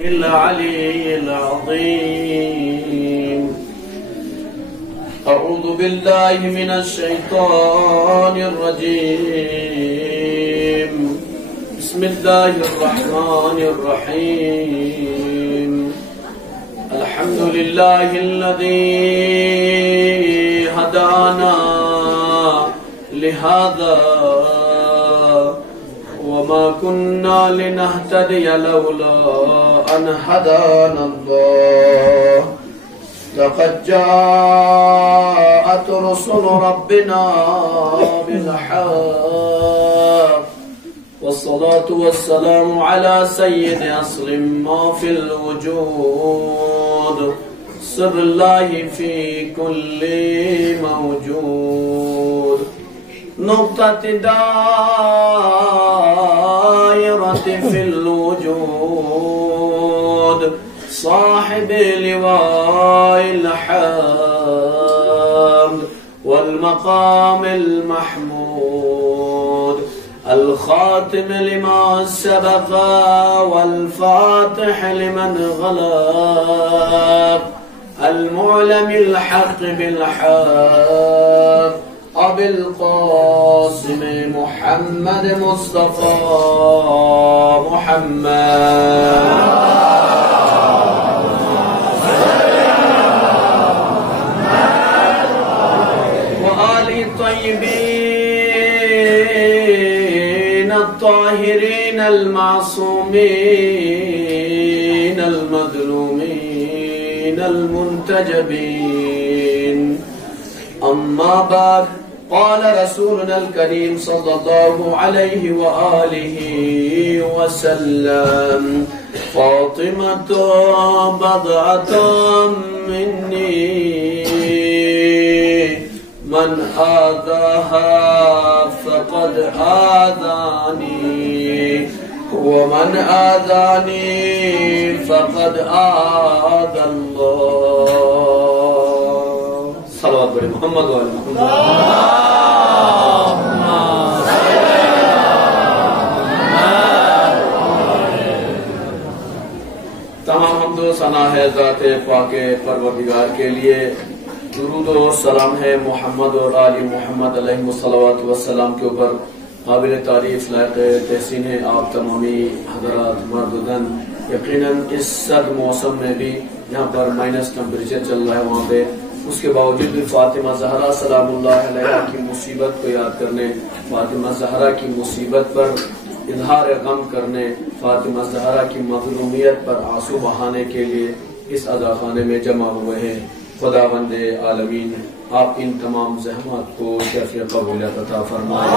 العلي العظيم. أعوذ بالله من الشيطان الرجيم. بسم الله الرحمن الرحيم. الحمد لله الذي هدانا لهذا وما كنا لنهتدي لولا أن هدانا الله. لقد جاءت رسل ربنا بالحق والصلاة والسلام على سيد أصل ما في الوجود سر الله في كل موجود. نقطة دائرة في الوجود صاحب لواء الحمد والمقام المحمود الخاتم لما سبق والفاتح لمن غلب المعلم الحق بالحق أبي القاسم محمد مصطفى محمد وآل الطيبين الطاهرين المعصومين المظلومين المنتجبين. أما بعد، قال رسولنا الكريم صلى الله عليه وآله وسلم: فاطمة بضعة مني من آذاها فقد آذاني ومن آذاني فقد آذى الله. صلوات بڑے محمد و علی محمد. تمام حمد و ثنا ہے ذات پاک پروردگار کے لیے. درود و سلام ہے محمد اور آل محمد علیہ الصلوات والسلام کے اوپر. قابل تعریف لائق تحسین ہے آپ تمامی حضرات مردودن. یقیناً اس سرد موسم میں بھی یہاں پر مائنس ٹمپریچر چل رہا ہے، وہاں پہ اس کے باوجود بھی فاطمہ زہرا سلام اللہ علیہا کی مصیبت کو یاد کرنے، فاطمہ زہرا کی مصیبت پر اظہار غم کرنے، فاطمہ زہرا کی مظلومیت پر آنسو بہانے کے لیے اس عزاخانے میں جمع ہوئے ہیں. خداوند عالمین آپ ان تمام زحمات کو کیفیت قبولیت عطا فرمائے.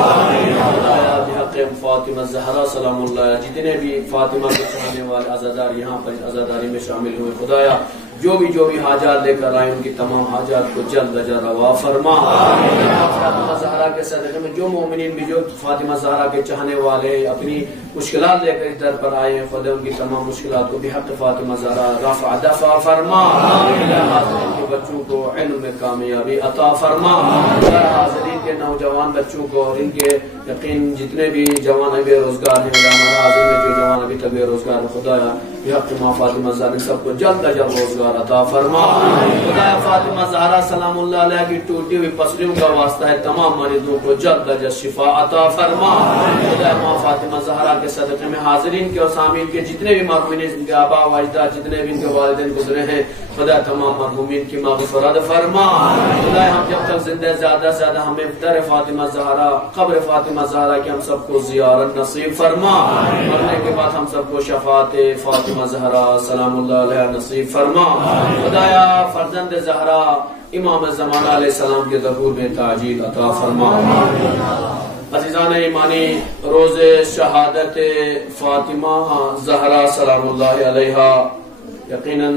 خدایا بحق فاطمہ زہرا سلام اللہ، جتنے بھی فاطمہ کے چاہنے والے عزادار یہاں پر عزاداری میں شامل ہوئے، خدایا جو بھی حاجات لے کر آئے ان کی تمام حاجات کو جلد از جلد روا فرما. فاطمہ زہرا کے صدقے میں جو مومنین بھی جو فاطمہ زہرا کے چاہنے والے اپنی مشکلات لے کر اس در پر آئے ہیں، خدا ان کی تمام مشکلات کو بحق فاطمہ زہرا رفع دفع فرما. ان کے بچوں کو علم میں کامیابی عطا فرما. حاضرین کے نوجوان بچوں کو اور ان کے یقین جتنے بھی جوان بے روزگار ہیں، ہمارا حاضر میں جو جوان ابھی تک بے روزگار ہے، خدایا بحق ماں فاطمہ زہرا سب کو جلد از جلد روزگار عطا فرما. خدایا فاطمہ زہرا سلام اللہ علیہ کی ٹوٹی ہوئی پسلیوں کا واسطہ ہے، تمام مریضوں کو جلد از جلد شفا عطا فرما. خدایا ماں فاطمہ زہرا کے صدقے میں حاضرین کے اور سامعین کے جتنے بھی مرحومین، ان کے آبا و اجداد جتنے بھی ان کے والدین گزرے ہیں، خدا تمام مرحومین کی مغفرت فرما. خدا ہم جب تک زندہ زیادہ سے زیادہ ہمیں در فاطمہ زہرا قبر فاطمہ زہرا کی ہم سب کو زیارت نصیب فرما. مرنے کے بعد ہم سب کو شفاعت فاطمہ زہرا سلام اللہ علیہ نصیب فرما. خدایا فرزند زہرا امام زمانہ علیہ السلام کے ظہور میں تاجیل عطا فرما. عزیزان ایمانی، روز شہادت فاطمہ زہرا سلام اللہ علیہا یقیناً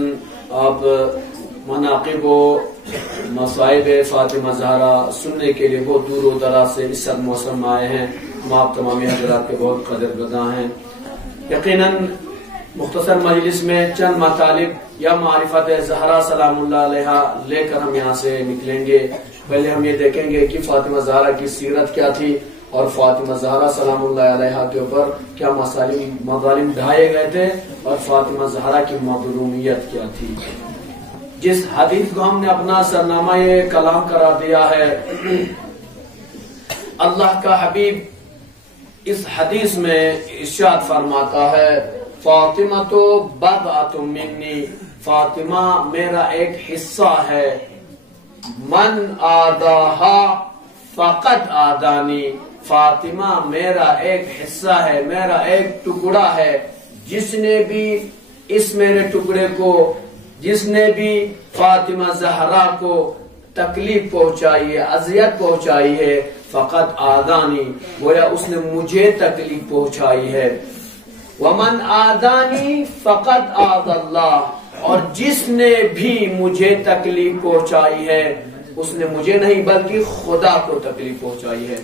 آپ مناقب و مصائب فاطمہ زہرا سننے کے لیے بہت دور و دراز سے اس سرد موسم میں آئے ہیں. ہم آپ تمامی حضرات کے بہت قدرداں ہیں. یقیناً مختصر مجلس میں چند مطالب یا معرفت زہرا سلام اللہ علیہا لے کر ہم یہاں سے نکلیں گے. پہلے ہم یہ دیکھیں گے کہ فاطمہ زہرا کی سیرت کیا تھی اور فاطمہ زہرا سلام اللہ علیہا کے اوپر کیا مظالم ڈھائے گئے تھے اور فاطمہ زہرا کی مظلومیت کیا تھی. جس حدیث کو ہم نے اپنا سرنامہ کلام قرار دیا ہے، اللہ کا حبیب اس حدیث میں ارشاد فرماتا ہے فاطمہ تو بضعۃ منی، فاطمہ میرا ایک حصہ ہے، من آداہا فقد آدانی، فاطمہ میرا ایک حصہ ہے، میرا ایک ٹکڑا ہے، جس نے بھی اس میرے ٹکڑے کو، جس نے بھی فاطمہ زہرا کو تکلیف پہنچائی ہے، اذیت پہنچائی ہے، فقط آدانی، گویا اس نے مجھے تکلیف پہنچائی ہے. ومن آدانی فقط آد اللہ، اور جس نے بھی مجھے تکلیف پہنچائی ہے اس نے مجھے نہیں بلکہ خدا کو تکلیف پہنچائی ہے.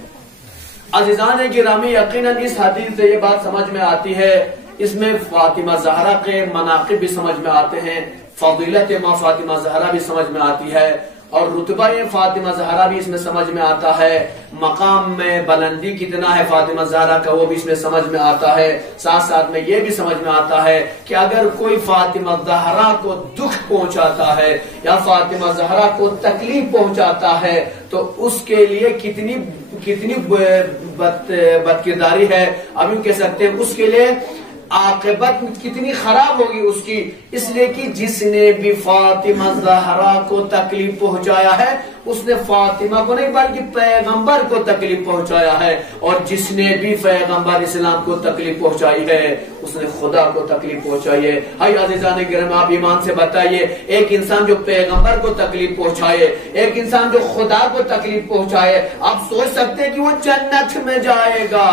عزیزان گرامی، یقیناً اس حدیث سے یہ بات سمجھ میں آتی ہے، اس میں فاطمہ زہرا کے مناقب بھی سمجھ میں آتے ہیں، فضیلت ماں فاطمہ زہرا بھی سمجھ میں آتی ہے، اور رتبہ فاطمہ زہرا بھی اس میں سمجھ میں آتا ہے، مقام میں بلندی کتنا ہے فاطمہ زہرا کا وہ بھی اس میں سمجھ میں آتا ہے. ساتھ ساتھ میں یہ بھی سمجھ میں آتا ہے کہ اگر کوئی فاطمہ زہرا کو دکھ پہنچاتا ہے یا فاطمہ زہرا کو تکلیف پہنچاتا ہے تو اس کے لیے کتنی بد کرداری ہے، اب یوں کہہ سکتے ہیں اس کے لیے عاقبت کتنی خراب ہوگی اس کی، اس لیے کہ جس نے بھی فاطمہ زہرا کو تکلیف پہنچایا ہے اس نے فاطمہ کو نہیں بلکہ پیغمبر کو تکلیف پہنچایا ہے، اور جس نے بھی پیغمبر اسلام کو تکلیف پہنچائی ہے اس نے خدا کو تکلیف پہنچائی ہے. ہائی عزیزان گرامی، آپ ایمان سے بتائیے، ایک انسان جو پیغمبر کو تکلیف پہنچائے، ایک انسان جو خدا کو تکلیف پہنچائے، آپ سوچ سکتے ہیں کہ وہ جنت میں جائے گا؟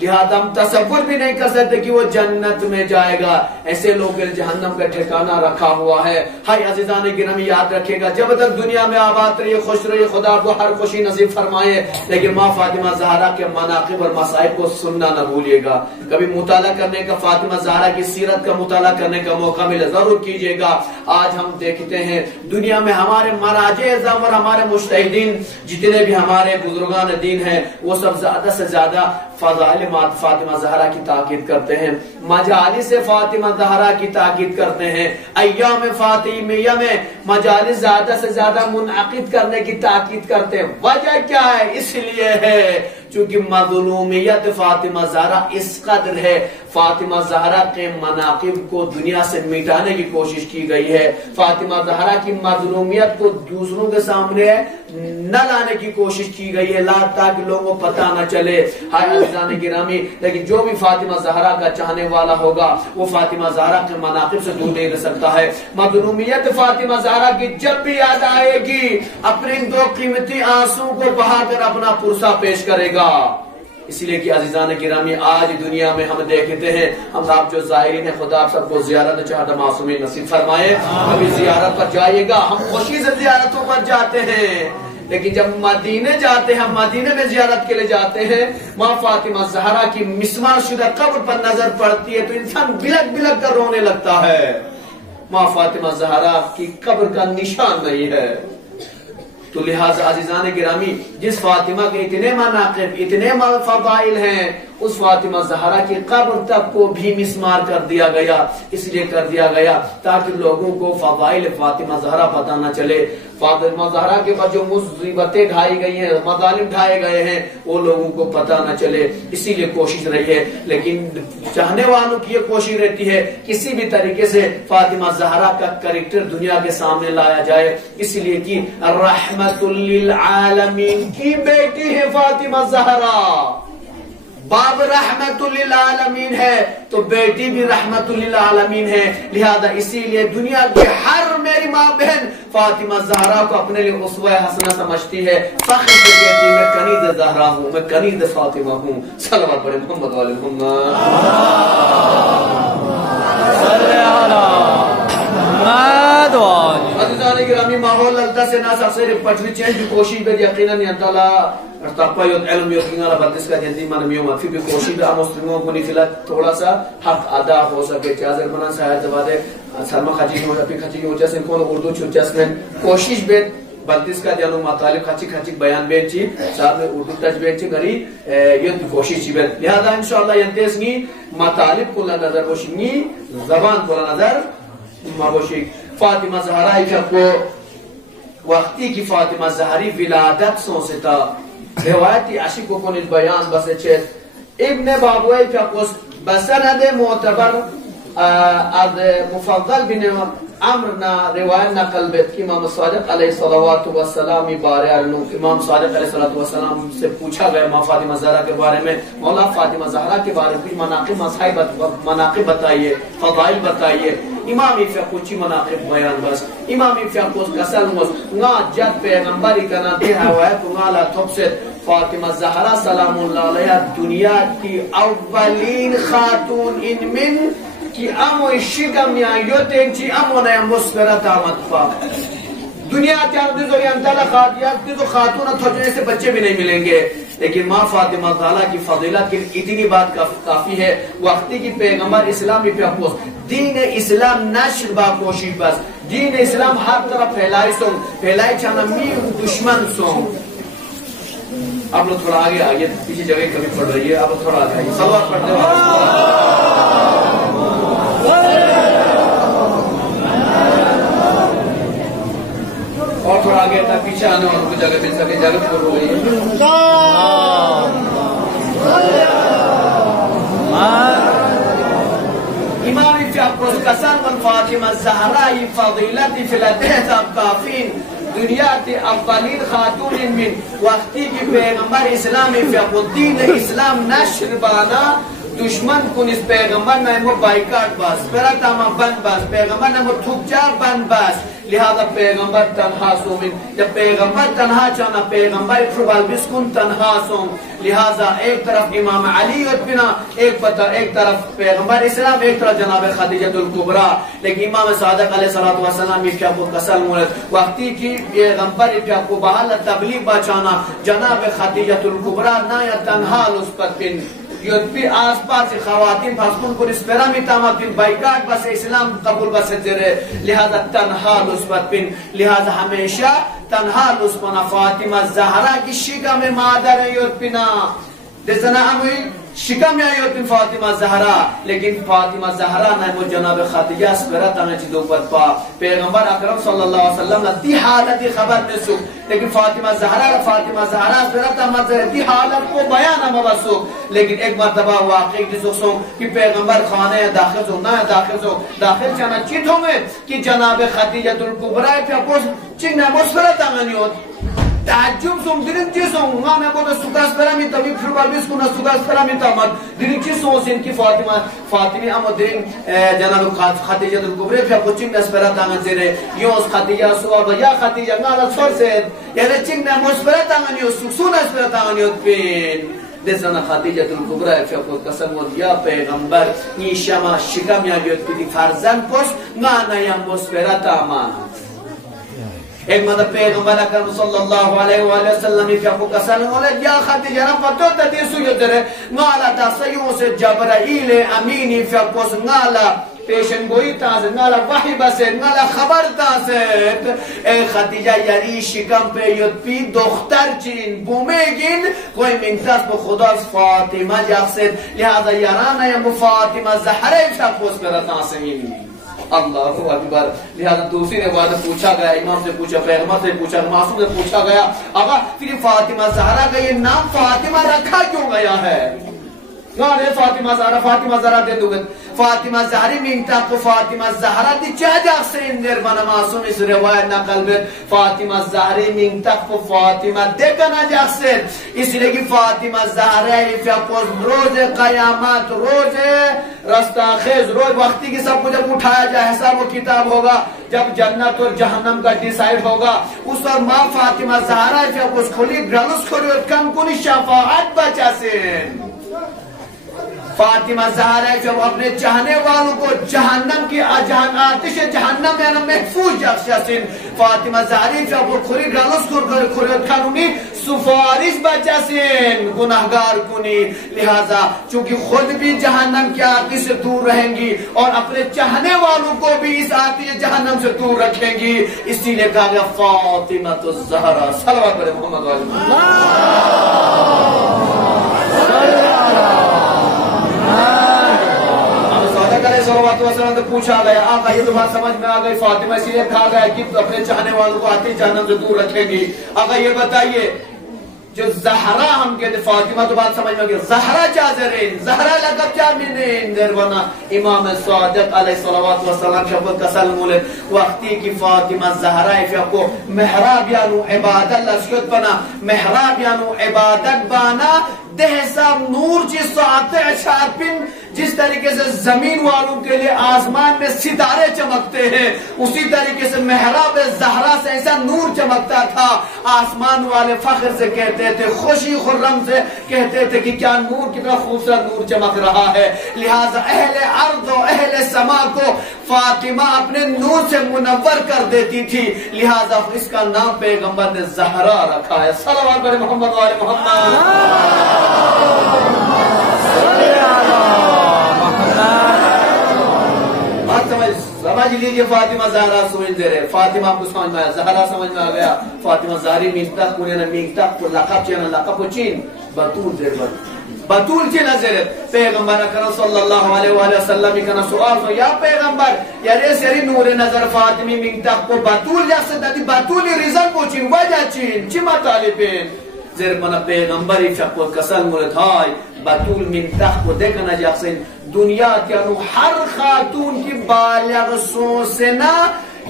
لہذا ہم تصور بھی نہیں کر سکتے کہ وہ جنت میں جائے گا. ایسے لوگ جہنم کا ٹھکانہ رکھا ہوا ہے. ہائی عزیزان گرامی، یاد رکھے گا جب تک دنیا میں آباد رہیے، خوش رہیے، خدا کو ہر خوشی نصیب فرمائے، لیکن ماں فاطمہ زہرا کے مناقب اور مصائب کو سننا نہ بھولیے گا. کبھی مطالعہ کرنے کا، فاطمہ زہرا کی سیرت کا مطالعہ کرنے کا موقع ملے ضرور کیجیے گا. آج ہم دیکھتے ہیں دنیا میں ہمارے مراجع اعظم اور ہمارے مجتہدین جتنے بھی ہمارے بزرگان دین ہیں وہ سب زیادہ سے زیادہ فضائل فاطمہ زہرا کی تاکید کرتے ہیں، مجالس فاطمہ زہرا کی تاکید کرتے ہیں، ایام فاطمیہ میں مجالس زیادہ سے زیادہ منعقد کرنے کی تاکید کرتے ہیں. وجہ کیا ہے؟ اس لیے ہے چونکہ مظلومیت فاطمہ زہرا اس قدر ہے، فاطمہ زہرا کے مناقب کو دنیا سے مٹانے کی کوشش کی گئی ہے، فاطمہ زہرا کی مظلومیت کو دوسروں کے سامنے نہ لانے کی کوشش کی گئی ہے، تاکہ لوگوں کو پتہ نہ چلے. ہائے عزیزان گرامی، لیکن جو بھی فاطمہ زہرا کا چاہنے والا ہوگا وہ فاطمہ زہرا کے مناقب سے دور نہیں رہ سکتا ہے. مظلومیت فاطمہ زہرا کی جب بھی یاد آئے گی اپنے ان دو قیمتی آنسو کو بہا کر اپنا پرسہ پیش کرے گا. اسی لیے کہ عزیزان گرامی، آج دنیا میں ہم دیکھتے ہیں، ہم آپ جو زائرین ہیں، خدا آپ سب کو زیارت چاہتا معصومین نصیب فرمائے. ابھی زیارت پر جائیے گا، ہم خوشی سے زیارتوں پر جاتے ہیں، لیکن جب مدینے جاتے ہیں، ہم مدینے میں زیارت کے لیے جاتے ہیں، ماں فاطمہ زہرا کی مسمار شدہ قبر پر نظر پڑتی ہے تو انسان بلک بلک کر رونے لگتا ہے. ماں فاطمہ زہرا کی قبر کا نشان نہیں ہے. تو لہٰذا عزیزان گرامی، جس فاطمہ کے اتنے مناقب، اتنے فضائل ہیں، اس فاطمہ زہرا کی قبر تک کو بھی مسمار کر دیا گیا. اس لیے کر دیا گیا تاکہ لوگوں کو فضائل فاطمہ زہرا پتہ نہ چلے. فاطمہ زہرا کے بعد جو مصیبتیں ڈھائی گئی ہیں، مظالم ڈھائے گئے ہیں، وہ لوگوں کو پتہ نہ چلے. اسی لیے کوشش رہی ہے، لیکن چاہنے والوں کی یہ کوشش رہتی ہے کسی بھی طریقے سے فاطمہ زہرا کا کریکٹر دنیا کے سامنے لایا جائے. اس لیے کہ رحمت للعالمین کی بیٹی ہے فاطمہ زہرا، باب رحمت للعالمین ہے تو بیٹی بھی رحمت للعالمین ہے. لہذا اسی لیے دنیا کی ہر میری ماں بہن فاطمہ زہرا کو اپنے لیے اسوہ حسنہ سمجھتی ہے، فخر سے کہتی ہے میں کنیز زہرا ہوں، میں کنیز فاطمہ ہوں. صلوات پڑھیں محمد والے محمد. عزیزان گرامی، ماحول لگتا سے نہ سر پٹری چینج کی کوشش بھی یقیناً اللہ تقوی اور علم یقین اللہ بدس کا جنتی من میوم پھر بھی کوشش بھی مسلموں کو نہیں تھوڑا سا حق ادا ہو سکے. چاہے منا شاید زبادے سرما خچی ہو اپی خچی ہو جیسے کون اردو چھو جس میں کوشش بھی بلتس کا جانو مطالب خچک بیان بینچی صاحب میں اردو تج بینچی گری یہ کوشش چی بیت لہذا انشاءاللہ ینتیس گی مطالب کلا نظر بوشنگی زبان کلا نظر ما بوشنگ فاطمہ زہرائی کا کو وقتی کی فاطمہ زہری ولادت سونستا روایتی عشق کو کنید بیان بس چیز ابن بابوئی کا کو بسند معتبر از مفضل بن عمرنا روایت نقل بیت کہ امام صادق علیہ الصلوات والسلام بارے علنو امام صادق علیہ الصلوات والسلام سے پوچھا گیا ما فاطمہ زہرا کے بارے میں مولا فاطمہ زہرا کے بارے میں کچھ مناقب بتائیے فضائل بتائیے امام فقوچی مناقب بیان بس امام فقوچ کسل موس نا جد پیغمبری کنا دے روایت نا تبسط فاطمہ زہرا سلام اللہ علیہ دنیا کی اولین خاتون ان من کی امو شکم یا یوتین چی امو نیا مسکرت آمد فاق دنیا تیار دیزو یا انتالا خاتیات دیزو خاتون تھوچنے سے بچے بھی نہیں ملیں گے لیکن ماں فاطمہ تعالیٰ کی فضیلت کی اتنی بات کافی ہے وقتی کی پیغمبر اسلامی پہ اپوس دین اسلام نشر با کوشش بس دین اسلام ہر طرح پھیلائی چانا میر دشمن سون آپ لوگ تھوڑا آگے آئیے پیچھے جگہ کمی پڑھ رہی ہے آپ لوگ تھوڑا آگے آئیے صلوات پڑھتے اور تھوڑا آگے اتنا پیچھے آنے اور ان کو جگہ مل سکے جگہ پڑھ رہی ہے امام فیاقوس قسم من فاطمہ زہرائی فضیلتی فی الاتحتاب کافین دنیا تی اولین خاتون من وقتی کی پیغمبر اسلامی فیاقوس دین اسلام نشر بانا دشمن کنیس پیغمبر نمو بائیکاٹ باس پیرتا ما بند باس پیغمبر نمو تھوکچار بند باس لہذا پیغمبر تنہا سومن جب پیغمبر تنہا چانا پیغمبر پروبال بسکن تنہا سوم لہذا ایک طرف امام علی اتبنا ایک طرف پیغمبر اسلام ایک طرف جناب خدیجہ الکبرى لیکن امام صادق علیہ السلام افیاء کو قسل مولد وقتی کی پیغمبر افیاء کو بحال تبلیغ بچانا جناب خدیجہ الکبرى نایا تنہا لسپت بن یوتپی آس پاس خواتین پاسکون کو اس پیرا میں تامت بن بائیکاٹ بس اسلام قبول بس زرے لہذا تنہا لسپت بن لہذا ہمیشہ تنہا لسپنا فاطمہ زہرا کی شکا میں مادر ہے یوتپینا دیسنا ہمیں شکا میں آئیوتن فاطمہ زہرا لیکن فاطمہ زہرا نہ وہ جناب خدیجہ سپیرت آنے چی دو پا پیغمبر اکرم صلی اللہ علیہ وسلم دی حالتی خبر نسو لیکن فاطمہ زہرا سپیرت آمد زہر دی حالت کو بیان مبسو لیکن ایک مرتبہ واقعی جسو سو کہ پیغمبر خانے داخل سو نہ داخل چانا چیت ہوں گے کہ جناب خدیجہ الکبرى پہ اپوس چنگنا مسفرت آنگانی ہوت تعجب سوم درین چی سوم ما میں بودا سکاس پرامی تبی پھر باربیس کنا سکاس پرامی تامد درین چی سوم سین کی فاطمی اما درین جناب خدیجہ الکبرى پھر اپو چنگ نسپرات آنگن زیرے یوں اس خدیجہ سوابا یا خدیجہ نالا سور سید یعنی چنگ نسپرات آنگن یو سکسون نسپرات آنگن یو پین دیسانا خدیجہ الکبرى پھر اپو قسم ود یا پیغمبر نی شما شکم یا یوت پیدی فرزن پوش نانا یا مسپرات آمان ایک مدد پیغمبر اکرم صلی اللہ علیہ وآلہ وسلم کی اپو قسم ولد یا خدیجہ پتو تدیسو یدرے نالا تاسیوں سے جبرائیل امینی فی اپوس نالا پیشنگوئی تازد نالا وحی بسید نالا خبر تازد اے خدیجہ یری شکم پہ یود پی دختر چین بومیگین کوئی منتس پہ خدا فاطمہ جاکسید لہذا یرانا یا فاطمہ زہرہ فی اپوس پر تاسمین اللہ اکبر لہذا دوسری روایت پوچھا گیا امام سے پوچھا پیغمبر سے پوچھا معصوم سے پوچھا گیا آقا پھر فاطمہ زہرا کا یہ نام فاطمہ رکھا کیوں گیا ہے گانے فاطمہ زہرا دے دو گے فاطمہ زہری مینتا کو فاطمہ زہرا دی چاہجا سے اندر بنا معصوم اس روایت نقل بیت فاطمہ زہری مینتا کو فاطمہ دے کنا جا سے اس لئے کہ فاطمہ زہرا روز قیامت روز رستہ خیز روز وقتی کی سب کو جب اٹھایا جائے حساب و کتاب ہوگا جب جنت اور جہنم کا ڈیسائیڈ ہوگا اس اور ماں فاطمہ زہرا کھولی گرلس کھولی کم کنی شفاعت بچا سے فاطمہ زہرا جب اپنے چاہنے والوں کو جہنم کی آتش جہنم میں محفوظ جخشن فاطمہ زہرا جب وہ کھری گلس کھری کھانونی سفارش بچاسن گناہگار کنی لہذا چونکہ خود بھی جہنم کی آتش سے دور رہیں گی اور اپنے چاہنے والوں کو بھی اس آتش جہنم سے دور رکھیں گی، اسی لیے کہا گیا فاطمہ الزہرا صلوات علی محمد و آل محمد۔ پوچھا گیا آقا یہ تو بات سمجھ میں آ گئی، فاطمہ اسی لیے کہا گیا کہ اپنے چاہنے والوں کو آتی جہنم سے دور رکھے گی۔ آقا یہ بتائیے جو زہرا ہم کہتے فاطمہ تو بات سمجھ میں آ گئی، زہرا کیا زرین زہرا لقب کیا منین دربنا امام صادق علیہ الصلوات والسلام شبت کسل مولد وقتی کی فاطمہ زہرا فیقو محراب یانو عبادت لشکت بنا محراب یانو عبادت بانا دہسا نور چی ساعتِ شارپن جس طریقے سے زمین والوں کے لیے آسمان میں ستارے چمکتے ہیں اسی طریقے سے محراب زہرا سے ایسا نور چمکتا تھا، آسمان والے فخر سے کہتے تھے، خوشی خرم سے کہتے تھے کہ کیا نور کتنا خوبصورت نور چمک رہا ہے۔ لہٰذا اہل ارض و اہل سما کو فاطمہ اپنے نور سے منور کر دیتی تھی، لہٰذا اس کا نام پیغمبر نے زہرا رکھا ہے۔ صلوات علی محمد و آل محمد۔ سمجھ لیجئے فاطمہ زہرا سمجھ دے رہے، فاطمہ آپ کو سمجھ میں آیا، زہرا سمجھ میں آ گیا، فاطمہ زہری مینتق کنینا مینتق کو لقب چینا لقب کو چین بطول دیر بطول چی نظر پیغمبر اکرم صلی اللہ علیہ وآلہ وسلم کنا سوال سو یا پیغمبر یاری سری نور نظر فاطمی مینتق کو بطول جاکسن دادی بطولی ریزن کو چین وجہ چین چی مطالبین زیر منا پیغمبری فقود کسل مولد ہائی بطول مینتق کو دیکھنا جاکسن دنیا کیانو ہر خاتون کی بالغ سوسنا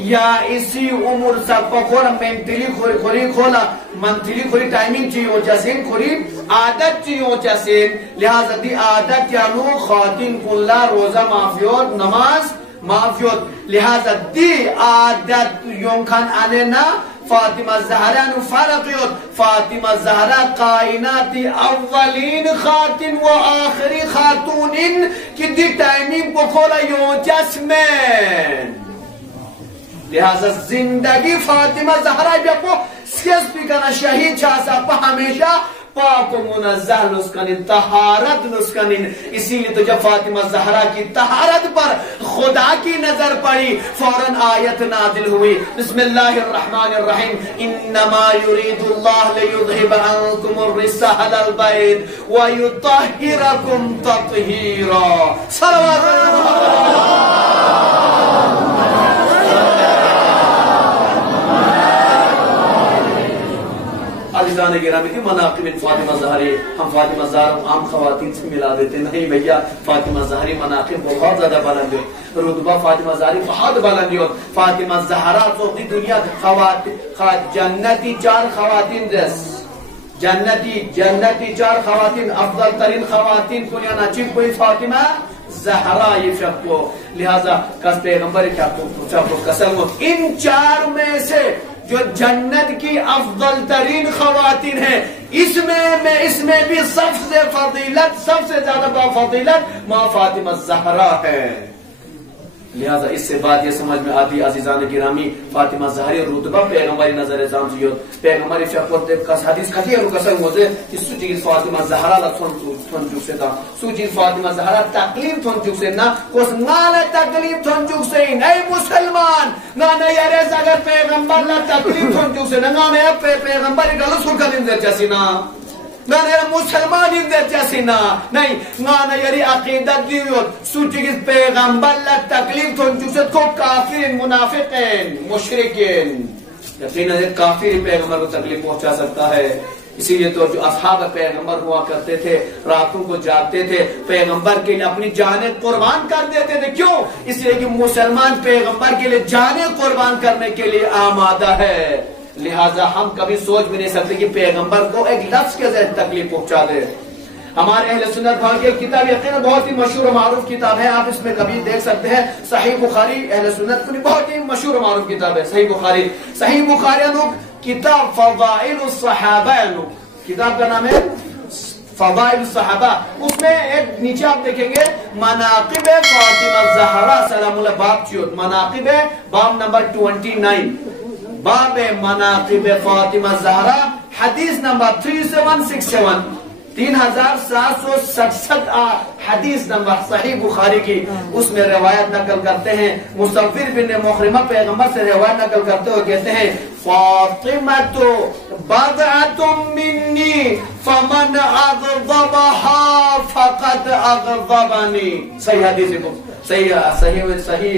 یا اسی عمر سب پکھوڑا منتلی خوری کھولا منتلی خوری ٹائمنگ چی ہو چاسین خوری عادت چی ہو چاسین لہذا دی عادت کیانو خواتین کلا روزہ معافیوت نماز معافیوت لہذا دی عادت یونکھان آنے نا فاطمہ زہرا نو فرقیت فاطمہ زہرا کائناتی اولین خاتون و آخری خاتون کی دی ٹائمنگ کو کھولا یوں جسمین لہذا زندگی فاطمہ زہرا بیاکو سکس بھی کنا شہید چاسا پا ہمیشہ پاک و منزہ نسکنین طہارت نسکنین اسی لئے تو جب فاطمہ زہرا کی طہارت پر خدا کی نظر پڑی فوراً آیت نازل ہوئی بسم اللہ الرحمن الرحیم انما یرید اللہ لیذہب عنکم الرجس اہل البیت ویطہرکم تطہیرا صلوات عزیزان گرامی کی مناقب فاطمہ زہری ہم فاطمہ زہرا عام خواتین سے ملا دیتے نہیں بھیا فاطمہ زہری مناقب بہت زیادہ بلند ہے رتبہ فاطمہ زہری بہت بلند ہے فاطمہ زہرا سوختی دنیا جنتی چار خواتین دس جنتی چار خواتین افضل ترین خواتین کو یا نچین کوئی فاطمہ زہرا یہ فقو لہذا کس پیغمبر کیا تو قسم ان چار میں سے جو جنت کی افضل ترین خواتین ہیں اس میں بھی سب سے فضیلت سب سے زیادہ با فضیلت ماں فاطمہ زہرا ہے لہذا اس سے بات یہ سمجھ میں آتی عزیزان گرامی فاطمہ زہری رتبہ پیغمبری نظر ازام سیود پیغمبری فقط کس حدیث کتی ہے رکسن موزے کہ سوچی فاطمہ زہرا تھن چک سے تھا سوچی فاطمہ زہرا تکلیف تھن چک سے نا کس نانا تکلیف تھن چک سے اے مسلمان نانا یریز اگر پیغمبر لا تکلیف تھن چک سے نانا پیغمبری گلس ہو کر اندر چاسی نا نانا مسلمان اندر چاسی نا نہیں نانا یری عقیدت دیوت سوچی کس پیغمبر لا تکلیف تھن چک سے کو کافرین منافقین مشرکین یقین ہے کافر پیغمبر کو تکلیف پہنچا سکتا ہے اسی لیے تو جو اصحاب پیغمبر ہوا کرتے تھے راتوں کو جاگتے تھے پیغمبر کے لیے اپنی جانیں قربان کر دیتے تھے کیوں اس لیے کہ مسلمان پیغمبر کے لیے جانیں قربان کرنے کے لیے آمادہ ہے لہٰذا ہم کبھی سوچ بھی نہیں سکتے کہ پیغمبر کو ایک لفظ کے ذریعے تکلیف پہنچا دے ہمارے اہل سنت بھائی کی کتاب یقیناً بہت ہی مشہور و معروف کتاب ہے آپ اس میں کبھی دیکھ سکتے ہیں صحیح بخاری اہل سنت کی بہت ہی مشہور و معروف کتاب ہے صحیح بخاری کتاب فضائل الصحابہ کتاب کا نام ہے فضائل الصحابہ، اس میں ایک نیچے آپ دیکھیں گے مناقب فاطمہ زہرا سلام اللہ باب چیوت، مناقب باب نمبر 29، باب مناقب فاطمہ زہرا، حدیث نمبر 3767، 3767 حدیث نمبر صحیح بخاری کی، اس میں روایت نقل کرتے ہیں مصور بن مخرمہ پیغمبر سے روایت نقل کرتے ہوئے کہتے ہیں فاطمہ بضعۃ منی فمن اغضبها فقد اغضبنی، صحیح حدیث صحیح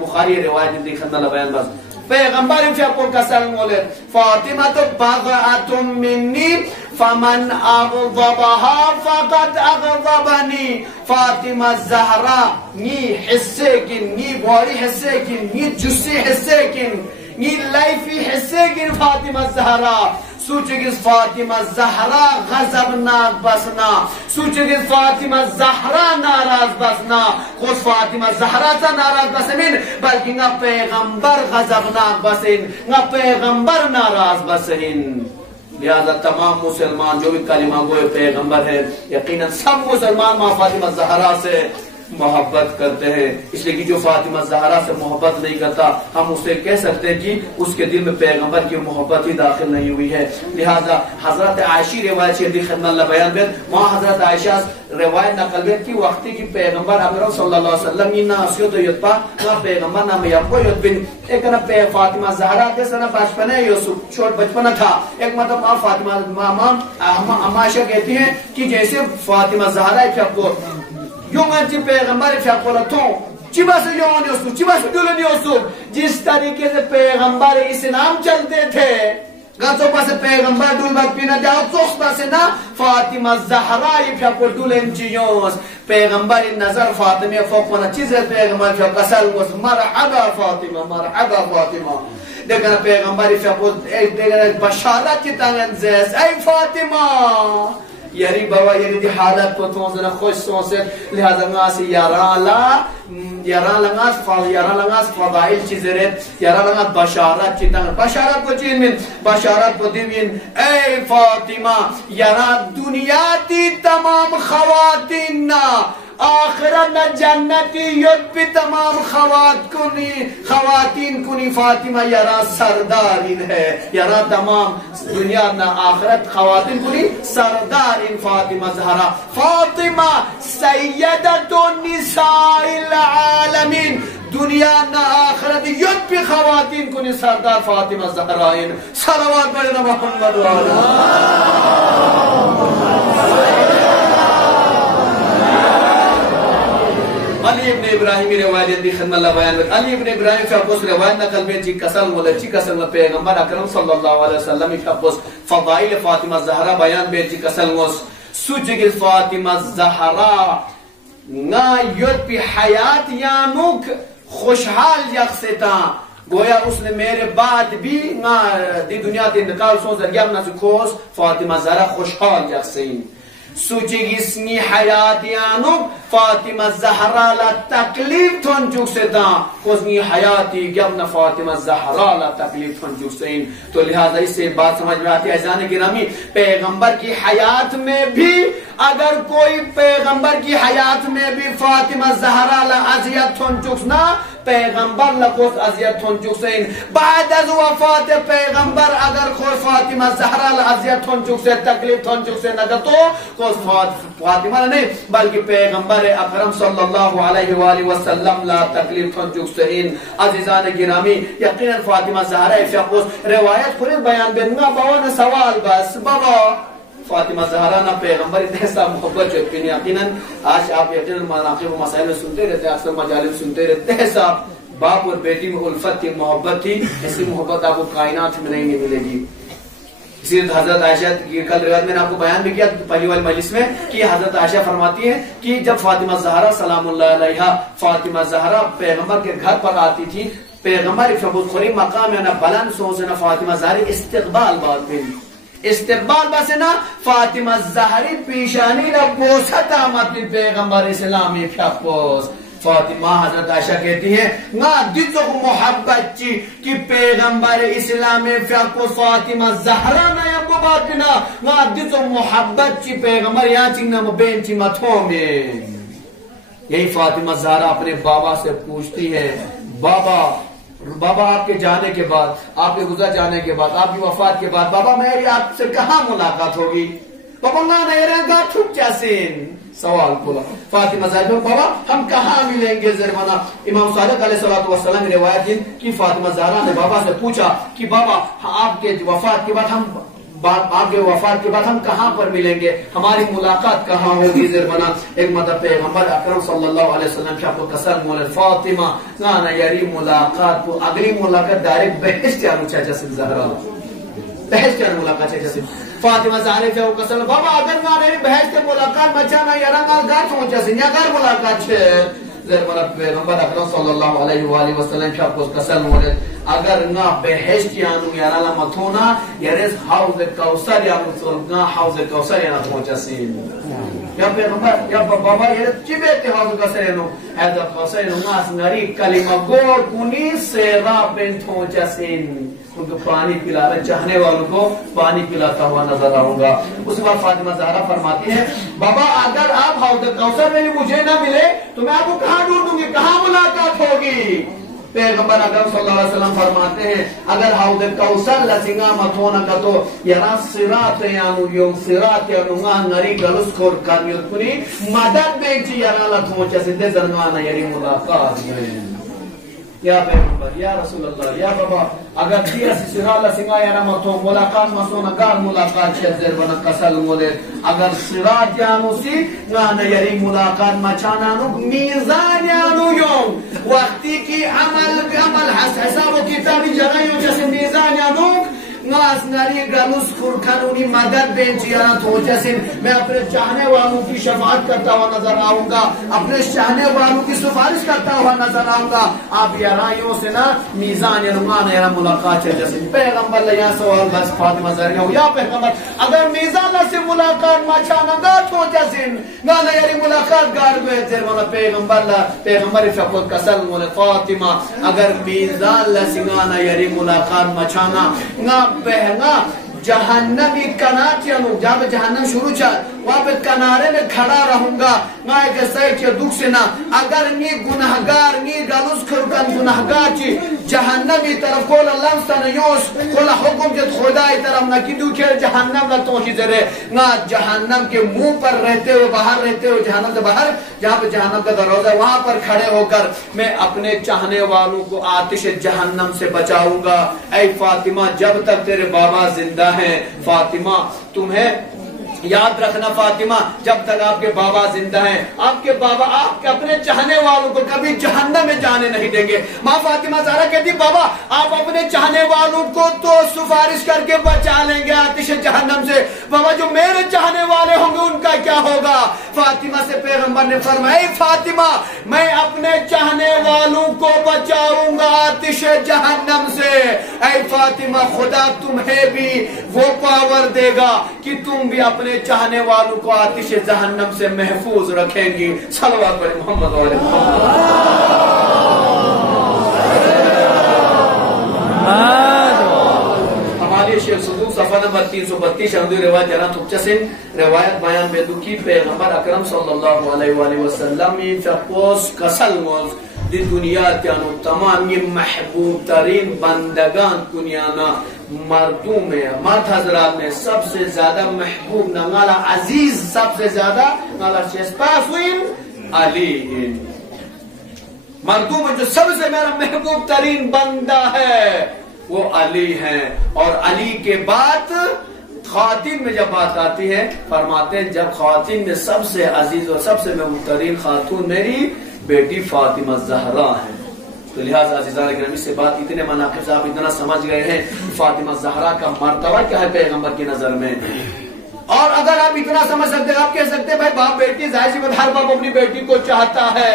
بخاری روایت دی خدمت بیان بس پیغمبر کو کسل مولے فاطمہ بضعۃ منی فمن اغضبها فقد اغضبنی، فاطمہ زہرا نی حصے کن، نی بوری حصے کن، نی جسی حصے کن، نی لائفی حصے کن فاطمہ زہرا، سوچے گی فاطمہ زہرا غضبناک بسنا، سوچے گی فاطمہ زہرا ناراض بسنا، خود فاطمہ زہرا تا ناراض بسمین بلکہ نا پیغمبر غضبناک بسن، نا پیغمبر ناراض بسن۔ لہذا تمام مسلمان جو بھی کلمہ گوئے پیغمبر ہے، یقیناً سب مسلمان ماں فاطمہ زہرا سے محبت کرتے ہیں، اس لیے کہ جو فاطمہ زہرا سے محبت نہیں کرتا ہم اسے کہہ سکتے ہیں کہ اس کے دل میں پیغمبر کی محبت ہی داخل نہیں ہوئی ہے۔ لہذا حضرت عائشہ روایت شدی خدمت اللہ بیان بیت، وہاں حضرت عائشہ روایت نقل بیت کی وقتی کی پیغمبر اکرم صلی اللہ علیہ وسلم یہ نہ اسیت و یدپا نہ پیغمبر نہ میابو یدبن، ایک نا فاطمہ زہرا جیسا نا بچپنے یوسف چھوٹ بچپنا تھا، ایک مطلب فاطمہ عائشہ کہتی ہیں کہ جیسے فاطمہ زہرا کو یونگا پیغمبر فیقولتوں چبا سے یونگا نیوسو چبا سے دولو نیوسو، جس طریقے سے پیغمبر اسلام چلتے تھے گھنسو پاس پیغمبر دول بات پینا جاؤ سوخ پاس نا فاطمہ زہرائی فیقول دولن چیوز پیغمبر نظر فاطمہ فوق منا چیز ہے پیغمبر فیقول قسل گوز مرحبا فاطمہ مرحبا فاطمہ، دیکھنا پیغمبر فیقول دیکھنا بشارت کی تنگنزیس اے فاطمہ یاری بابا یاری دی حالت کو تونزنا خوش سونسد، لہذا ناسی یاران لنگاس فضائل چیزیں رہت، یاران لنگاس بشارت چیتاں، بشارت کو چین من بشارت کو دیوین اے فاطمہ یاران دنیا تی تمام خواتین نا آخرت جنتی ید پی تمام خواتین کنی فاطمہ یرا سردارین ہے، یرا تمام دنیا نا آخرت خواتین کنی سردارین فاطمہ زہرا، فاطمہ سیدت النساء العالمین، دنیا نا آخرت ید پی خواتین کنی سردار فاطمہ زہرائن، صلوات بڑھنا محمد علی ابن ابراہیمی روایت دی خدمت اللہ بیان بیت، علی ابن ابراہیم فیقوس روایت نقل بیت چی کسل مولا چی کسل پیغمبر اکرم صلی اللہ علیہ وسلم فیقوس فضائل فاطمہ زہرا بیان بیت چی کسل موس سوچگی فاطمہ زہرا نا ید پی حیات یانوک خوشحال یقسیتا، گویا اس نے میرے بعد بھی نا دی دنیا دی انتقال سون زرگیام نا سکوس فاطمہ زہرا خوشحال یقسین، سوچگی سنی حیاتیانو فاطمہ زہرا لا تکلیف تھن چک ستا، خوزنی حیاتی گم نا فاطمہ زہرا لا تکلیف تھن چک سین، تو لہذا اس سے بات سمجھ میں آتی ہے عزیزان گرامی پیغمبر کی حیات میں بھی اگر کوئی پیغمبر کی حیات میں بھی فاطمہ زہرا لا اذیت تھن چکنا پیغمبر لکوس اذیت تھن چکسین، بعد از وفات پیغمبر اگر کوئی فاطمہ زہرا لا اذیت تھن چکسے تکلیف تھن چکسے نگر تو کوس فاطمہ نہیں بلکہ پیغمبر اکرم صلی اللہ علیہ وآلہ وسلم لا تکلیف تھن چکسین۔ عزیزان گرامی یقینا فاطمہ زہرا فیقوس روایت خورید بیان بینگا باوانا سوال بس بابا فاطمہ زہرا نا پیغمبر ایسا محبت چکینی، یقیناً آج آپ یقیناً مناقب و مسائل سنتے رہتے ہیں، اکثر مجالس سنتے رہتے ہیں، ایسا باپ اور بیٹی میں الفت کی محبت تھی، ایسی محبت آپ کو کائنات میں نہیں ملے گی۔ اسی لیے حضرت عائشہ کی کل روایت میں نے آپ کو بیان بھی کیا پہلی والی مجلس میں کہ حضرت عائشہ فرماتی ہے کہ جب فاطمہ زہرا سلام اللہ علیہا فاطمہ زہرا پیغمبر کے گھر پر آتی تھی، پیغمبر فبوت خوری مقام ہے نا بلند سو سے نا فاطمہ زہرا استقبال بات پھر استقبال بس نا فاطمہ زہری پیشانی را بوسط آمد پیغمبر اسلامی فیقوس فاطمہ حضرت عائشہ کہتی ہیں نا دزو محبت چی کہ پیغمبر اسلام فیاکو فاطمہ زہرا نیا باباتنا نا دزو محبت چی پیغمبر یہاں چنگنا مبین چی متھوں میں. یہی فاطمہ زہرا اپنے بابا سے پوچھتی ہے بابا آپ کے جانے کے بعد، آپ کے گزر جانے کے بعد، آپ کی وفات کے بعد بابا میری آپ سے کہاں ملاقات ہوگی؟ بابا نا نہیں رہا تھوک جیسین سوال بولا فاطمہ زہرا بابا ہم کہاں ملیں گے زرمانہ. امام صادق علیہ السلام نے روایت دی کہ فاطمہ زہرا نے بابا سے پوچھا کہ بابا آپ کے وفات کے بعد ہم کہاں پر ملیں گے، ہماری ملاقات کہاں ہوگی زرمانہ. ایک مطلب پیغمبر اکرم صلی اللہ علیہ وسلم کی آپ کو قسم مولد فاطمہ نا یاری ملاقات کو اگلی ملاقات ڈائریکٹ بہشت یا مچا جیسے زہرا بہشت یا ملاقات جیسے فاطمہ زہرا سے قسم بابا اگر نا نہیں بہشت ملاقات مچانا یارا نال گار پہنچا سے یا گار ملاقات چھے زرمانہ پیغمبر اکرم صلی اللہ علیہ وآلہ وسلم کی آپ کو قسم مولد اگر نا بہشت یانو یارا لمتونا یارز حوض کوثر یانو نا حوض کوثر یانو پہنچا سین یا پیغمبر یا بابا یہ چی بیتے حوض کوثر یانو حوض کوثر یانو ناس نری کلمہ گوڑ کنی سیرا بنت پہنچا سین ان کو پانی پلا رہے چاہنے والوں کو پانی پلاتا ہوا نظر آؤں گا. اس بعد فاطمہ زہرا فرماتی ہے بابا اگر آپ حوض کوثر میں مجھے نہ ملے تو میں آپ کو کہاں ڈھونڈوں گی، کہاں ملاقات ہوگی؟ پیغمبر اکرم صلی اللہ علیہ وسلم فرماتے ہیں اگر حوض کوثر لسنگا متونا کا تو یرا صراط یانو یوم صراط یانو گا نری گلس کور کامیت کنی مدد بیچی یرا لتھوچا سندے زرگانا یری ملاقات میں. یا پیغمبر یا رسول اللہ یا بابا اگر دیا صراط لسنگا یرا متو ملاقات مسونا گار ملاقات شزر بنا قسل مولے اگر صراط یانو سی گانا یری ملاقات مچانا نو میزان یانو یوم وقتی کی عمل حساب و کتابی جگہ جیسے میزان یانو ناس ناری گلوس خورکھنونی مدد بینچیانا تو جیسے میں اپنے چاہنے والوں کی شفاعت کرتا ہوا نظر آؤں گا، اپنے چاہنے والوں کی سفارش کرتا ہوا نظر آؤں گا. آپ یہ رائیوں سے نا میزان یرمان یرا ملاقات ہے جیسے پیغمبر لیا سوال بس فاطمہ زہرا ہو یا پیغمبر اگر میزان سے ملاقات مچانا گا تو جیسے نانا یری ملاقات گار گئے زرمانا پیغمبر فقط کسل مول فاطمہ اگر میزان لسنگانا یری ملاقات مچانا نا بہنا جہنمی کناتیانو جہاں پہ جہنم شروع چاہ وہاں پہ کنارے میں کھڑا رہوں گا نا ایک سائی چی دکھ سے نا اگر نی گناہگار نی گلوز کرکن گناہگار چی جہنمی طرف کولا لمسا نیوس کولا حکم جت خدای طرف نا کی دو کھر جہنم لگتوں کی ذرے نا جہنم کے منہ پر رہتے ہوئے باہر رہتے ہوئے جہنم سے باہر جہاں پہ جہنم کا دروازہ ہے وہاں پر کھڑے ہو کر میں اپنے چاہنے والوں کو آتش جہنم سے بچاؤں گا. اے فاطمہ جب تک تیرے بابا زندہ ہیں فاطمہ تمہیں یاد رکھنا فاطمہ جب تک آپ کے بابا زندہ ہیں آپ کے بابا آپ کے اپنے چاہنے والوں کو کبھی جہنم میں جانے نہیں دیں گے. ماں فاطمہ زہرا کہتی بابا آپ اپنے چاہنے والوں کو تو سفارش کر کے بچا لیں گے آتش جہنم سے، بابا جو میرے چاہنے والے ہوں گے ان کا کیا ہوگا؟ فاطمہ سے پیغمبر نے فرمایا فاطمہ میں اپنے چاہنے والوں کو بچاؤں گا آتش جہنم سے. اے فاطمہ خدا تمہیں بھی وہ پاور دے گا کہ تم بھی اپنے چاہنے والوں کو آتش جہنم سے محفوظ رکھیں گی. صلوات علی محمد و علی ہماری شیخ صدوق صفحہ نمبر 332 شہدی روایت جنان تبچسن روایت بیان میں دکی پیغمبر اکرم صلی اللہ علیہ وآلہ وسلم فقوس کسل موز دی دنیا تیانو تمام یہ محبوب ترین بندگان کنیانا مردوں میں مرد حضرات میں سب سے زیادہ محبوب نالا عزیز سب سے زیادہ نالا شسپاسوین علی مردوں میں جو سب سے میرا محبوب ترین بندہ ہے وہ علی ہیں. اور علی کے بعد خواتین میں جب بات آتی ہے فرماتے ہیں جب خواتین میں سب سے عزیز اور سب سے محبوب ترین خاتون میری بیٹی فاطمہ زہرا ہے. تو لہٰذا عزیزان گرامی سے بات اتنے مناقب سے آپ اتنا سمجھ گئے ہیں فاطمہ زہرا کا مرتبہ کیا ہے پیغمبر کی نظر میں. اور اگر آپ اتنا سمجھ سکتے ہیں آپ کہہ سکتے ہیں بھائی باپ بیٹی ظاہر سی بات ہر باپ اپنی بیٹی کو چاہتا ہے،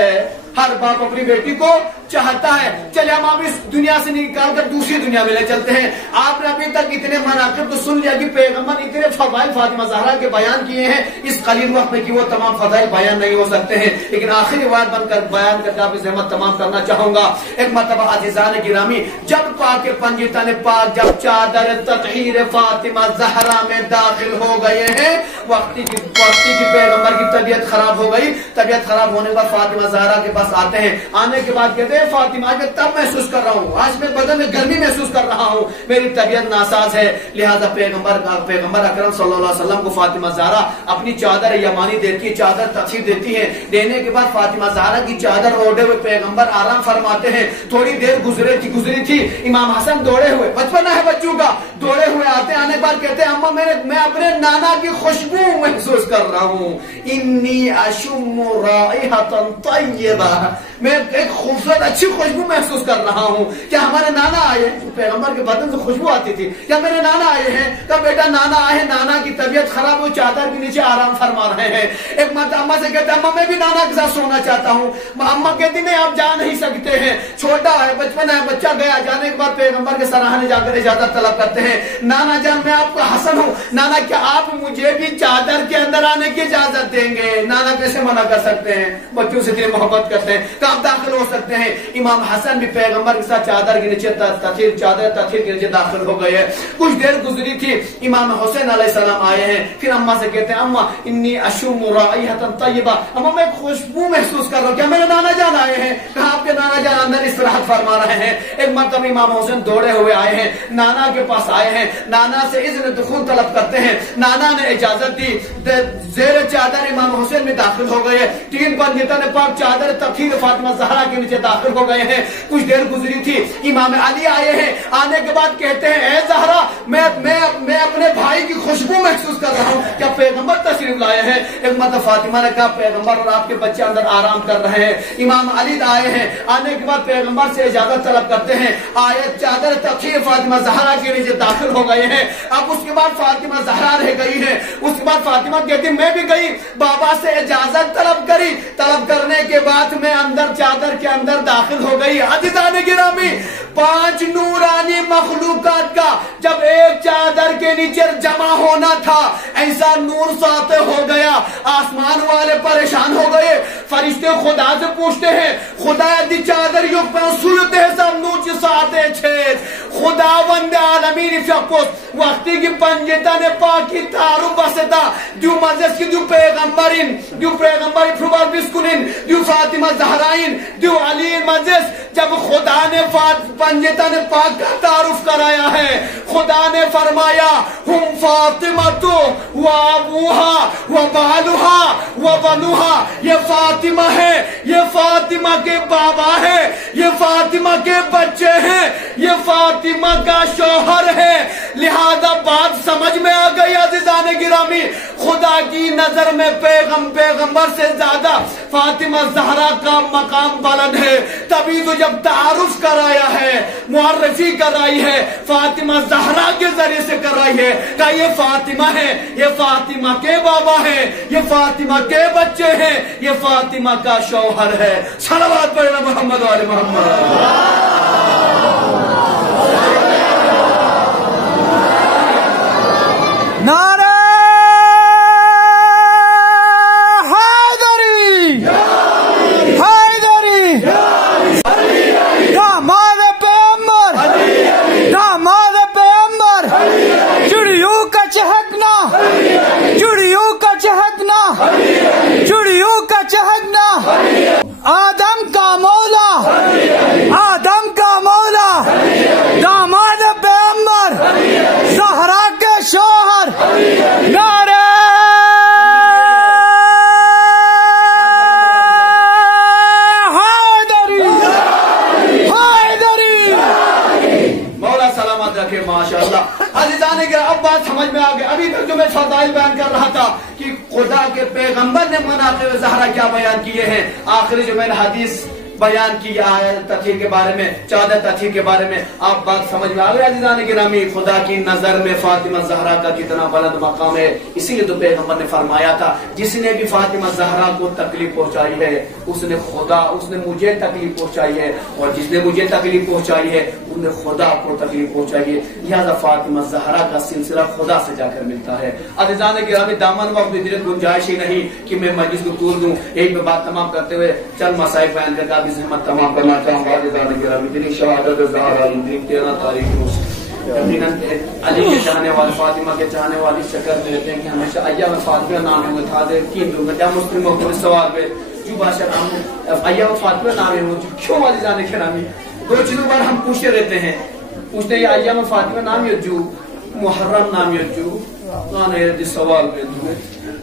ہر باپ اپنی بیٹی کو چاہتا ہے چلے ہم اس دنیا سے نکال کر دوسری دنیا میں لے چلتے ہیں. آپ نے ابھی تک اتنے مناقب تو سن لیا کہ پیغمبر اتنے فضائل فاطمہ زہرا کے بیان کیے ہیں اس قلیل وقت میں کہ وہ تمام فضائل بیان نہیں ہو سکتے ہیں, لیکن آخری بات بن کر بیان کر کے آپ کی زحمت تمام کرنا چاہوں گا. ایک مرتبہ عزیزان گرامی جب پاک پنجتن پاک جب چادر تطہیر فاطمہ زہرا میں داخل ہو گئے ہیں, وقتی کی پیغمبر کی طبیعت خراب ہو گئی. طبیعت خراب ہونے کے بعد فاطمہ زہرا کے پاس آتے ہیں. آنے کے بعد کہتے ہیں فاطمہ آج میں تب محسوس کر رہا ہوں, آج میں بدن میں گرمی محسوس کر رہا ہوں, میری طبیعت ناساز ہے. لہذا پیغمبر اکرم صلی اللہ علیہ وسلم کو فاطمہ زہرا اپنی چادر یمانی دیتی ہے, چادر تطہیر دیتی ہے. دینے کے بعد فاطمہ زہرا کی چادر اوڑھے ہوئے پیغمبر آرام فرماتے ہیں. تھوڑی دیر گزری تھی, امام حسن دوڑے ہوئے, بچپنا ہے بچوں کا, دوڑے ہوئے آتے, آنے کے بعد کہتے ہیں اماں میں اپنے نانا کی خوشبو محسوس کر رہا ہوں. انی اشم رائحۃ طیبہ, میں ایک خوبصورت اچھی خوشبو محسوس کر رہا ہوں. کیا ہمارے نانا آئے ہیں؟ پیغمبر کے بدن سے خوشبو آتی تھی. کیا میرے نانا آئے ہیں؟ کیا بیٹا نانا آئے ہیں, نانا کی طبیعت خراب ہو, چادر کے نیچے آرام فرما رہے ہیں. ایک مرتبہ اماں سے کہتے ہیں اماں میں بھی نانا کے ساتھ سونا چاہتا ہوں. اماں کہتی نہیں آپ جا نہیں سکتے ہیں, چھوٹا ہے, بچپن ہے, بچہ گیا. جانے کے بعد پیغمبر کے سراہنے جا کر اجازت طلب کرتے ہیں. نانا جان میں آپ کا حسن ہوں, نانا کیا آپ مجھے بھی چادر کے اندر آنے کی اجازت دیں گے؟ نانا کیسے منع کر سکتے ہیں, بچوں سے اتنی محبت کرتے ہیں, کہ آپ داخل ہو سکتے ہیں. امام حسن بھی پیغمبر کے ساتھ چادر کے نیچے چادر تطہیر کے نیچے داخل ہو گئے. کچھ دیر گزری تھی, امام حسین علیہ السلام آئے ہیں. پھر اماں سے کہتے ہیں اماں انی اشم رائحۃ طیبہ, اماں میں خوشبو محسوس کر رہا ہوں. کیا میرے نانا جان آئے ہیں؟ کہا آپ کے نانا جان اندر استراحت فرما رہے ہیں. ایک مرتبہ امام حسین دوڑے ہوئے آئے ہیں, نانا کے پاس آئے ہیں, نانا سے اذن دخول طلب کرتے ہیں. نانا نے اجازت دی, زیر چادر امام حسین میں داخل ہو گئے. 3 پنجتن پاک چادر تطہیر فاطمہ زہرا کے نیچے داخل ہو گئے ہیں. کچھ دیر گزری تھی, امام علی آئے ہیں. آنے کے بعد کہتے ہیں اے زہرا میں اپنے بھائی کی خوشبو محسوس کر رہا ہوں, کیا پیغمبر تشریف لائے ہیں؟ ایک مرتبہ فاطمہ نے کہا پیغمبر اور آپ کے بچے اندر آرام کر رہے ہیں. امام علی آئے ہیں. آنے کے بعد پیغمبر سے اجازت طلب کرتے ہیں. آیت چادر تطہیر فاطمہ زہرا کے نیچے داخل ہو گئے ہیں. اب اس کے بعد فاطمہ زہرا رہ گئی ہے. اس کے بعد فاطمہ کہتی میں بھی گئی, بابا سے اجازت طلب کری. طلب کرنے کے بعد میں اندر چادر کے اندر داخل ہو گئی. عزیزان گرامی 5 نورانی مخلوقات کا جب ایک چادر کے نیچے جمع ہونا تھا, ایسا نور ساطع ہو گیا. آسمان والے پریشان ہو گئے. فرشتے خدا سے پوچھتے ہیں خدا دی چادر یو پنسولت حساب نوچ ساتے چھت خدا وند عالمین فیقوس وقتی کی پنجتن پاکی تارو بستا دیو مجلس کی دیو پیغمبرین پروبار بسکنین دیو فاطمہ زہرائن دیو علی مجلس. جب خدا نے پنجتن پاک کا تعارف کرایا ہے, خدا نے فرمایا ہم فاطمہ تو و ابوہا و بالوہا و بنوہا, یہ فاطمہ ہے, یہ فاطمہ کے بابا ہے, یہ فاطمہ کے بچے ہیں, یہ فاطمہ کا شوہر ہے. لہذا بات سمجھ میں آ گئی عزیزان گرامی, خدا کی نظر میں پیغمبر سے زیادہ فاطمہ زہرا کا مقام بلند ہے. تبھی تو جب تعارف کرایا ہے, معرفی کرائی ہے, فاطمہ زہرا کے ذریعے سے کرائی ہے, کہ یہ فاطمہ ہے, یہ فاطمہ کے بابا ہے, یہ فاطمہ کے بچے ہیں, یہ فاطمہ کا شوہر ہے. صلوات پڑھنا محمد و آل محمد. نعرہ حیدری حیدری داماد پیغمبر داماد پیغمبر چڑیوں کا چہکنا چڑیوں کا چہکنا چڑیوں کا چہکنا آدم کا مولا آدم کا مولا داماد پیغمبر زہرا کے شوہر. نعرہ حیدری حیدری. مولا سلامت رکھے. ماشاءاللہ عزیزان کے اب بات سمجھ میں آ گئی. ابھی تک جو میں فضائل بیان کر رہا تھا کہ خدا کے پیغمبر نے مناقب زہرا کیا بیان کیے ہیں, آخری جو میں نے حدیث بیان کی تطہیر کے بارے میں، چادر تطہیر کے بارے میں آپ بات سمجھ میں آ گئی عزیزان گرامی؟ خدا کی نظر میں فاطمہ زہرا کا کتنا بلند مقام ہے. اسی لیے تو پیغمبر نے فرمایا تھا جس نے بھی فاطمہ زہرا کو تکلیف پہنچائی ہے اس نے مجھے تکلیف پہنچائی ہے، اور جس نے مجھے تکلیف پہنچائی ہے اس نے خدا کو تکلیف پہنچائی ہے. لہذا فاطمہ زہرا کا سلسلہ خدا سے جا کر ملتا ہے. عزیزان گرامی دامن وقت اتنی گنجائش ہی نہیں کہ میں مجلس کو طول دوں. ایک میں بات تمام کرتے ہوئے چند مسائل بیان کر کے آپ کی ذمت تمام کرنا چاہوں گا. عزیزان گرامی اتنی شہادت زہرا دن 13 تاریخ کو یقیناً علی کے چاہنے والے، فاطمہ کے چاہنے والی شکر دیتے ہیں کہ ہمیشہ ایام فاطمہ نام ہوں گے تھا دے کین دوں گا. جب مسلم مختلف سوال پہ جو باشد ہم ایام فاطمہ نام ہوں گے کیوں عزیزان گرامی؟ دو چیزوں پر ہم پوچھتے رہتے ہیں، پوچھتے ہیں ایام فاطمہ نام جو محرم نام جو گانا یہ سوال پہ دوں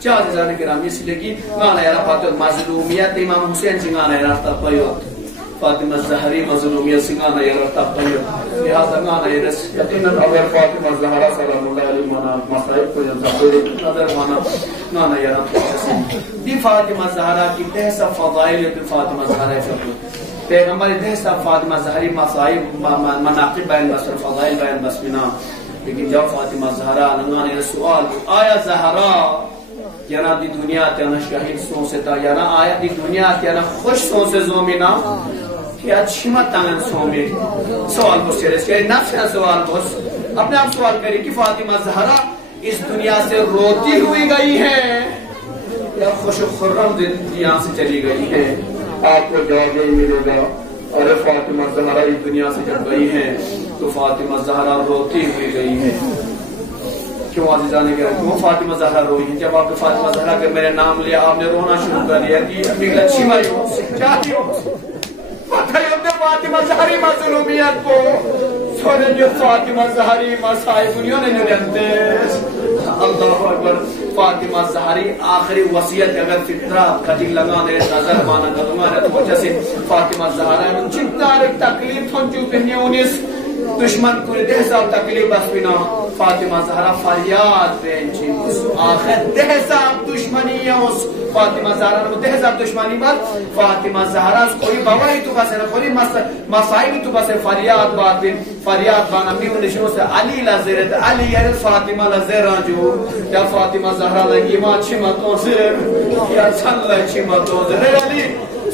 چاہ عزیزان گرامی اس لیے کہ گانا یہ فاطمہ مظلومیت امام حسین سے گانا یہ رہتا پیوت فاطمہ زہری مظلومیت سے گانا یہ رہتا پیوت. لہذا گانا یہ رس یقیناً اگر فاطمہ زہرا سلام اللہ علیہ مانا مصائب کو نظر مانا گانا یہ رہتا دی فاطمہ زہرا کی تحسہ فضائل دی فاطمہ زہرا فرق پیغمبر تحسہ فاطمہ زہری مصائب مناقب بیان بسر فضائل بیان بس بنا. لیکن جب فاطمہ زہرا نگانے یہ سوال آیا زہرا یانا دی دنیا تیانا شہید سو سے تا یانا آیا دی دنیا تیانا خوش سو سے زومینا کہ اچھی مت تانن سو میں سوال بس چلے اس کے نفس ہے سوال بس اپنے آپ سوال کری کہ فاطمہ زہرا اس دنیا سے روتی ہوئی گئی ہے یا خوش و خرم دنیا سے چلی گئی ہے؟ آپ کو جواب یہی ملے گا اور فاطمہ زہرا اس دنیا سے جب گئی ہے تو فاطمہ زہرا روتی ہوئی گئی ہے. کیوں عزیزان گرامی کیوں فاطمہ زہرا روئی ہے؟ جب آپ نے فاطمہ زہرا کے میرے نام لیا آپ نے رونا شروع کر دیا کہ امی لچھی مائی ہو چاہتی ہو پتہ ہی ہوتے فاطمہ زہری مظلومیت کو سونے جو فاطمہ زہری مسائب انہوں نے نرنتے اللہ اکبر. فاطمہ زہری آخری وصیت اگر فطرہ کھٹی لگانے نظر مانا گدوانہ تو وجہ سے فاطمہ زہرا ہے جتنا تکلیف تھن جو پہنی انیس دشمن کو دہ صاحب تکلیف بس بنا فاطمہ زہرا فریاد بینچی آخر دہ صاحب دشمنی ہے اس فاطمہ زہرا نے دہ صاحب دشمنی بات فاطمہ زہرا کوئی بوائی تو بس ہے کوئی مسائل تو بس ہے فریاد بات بین فریاد بانا میون نشنوں سے علی لزیرت علی یعنی فاطمہ لزیرہ جو یا فاطمہ زہرا لگی ماں چھمتوں سے یا چھن لگ چھمتوں سے علی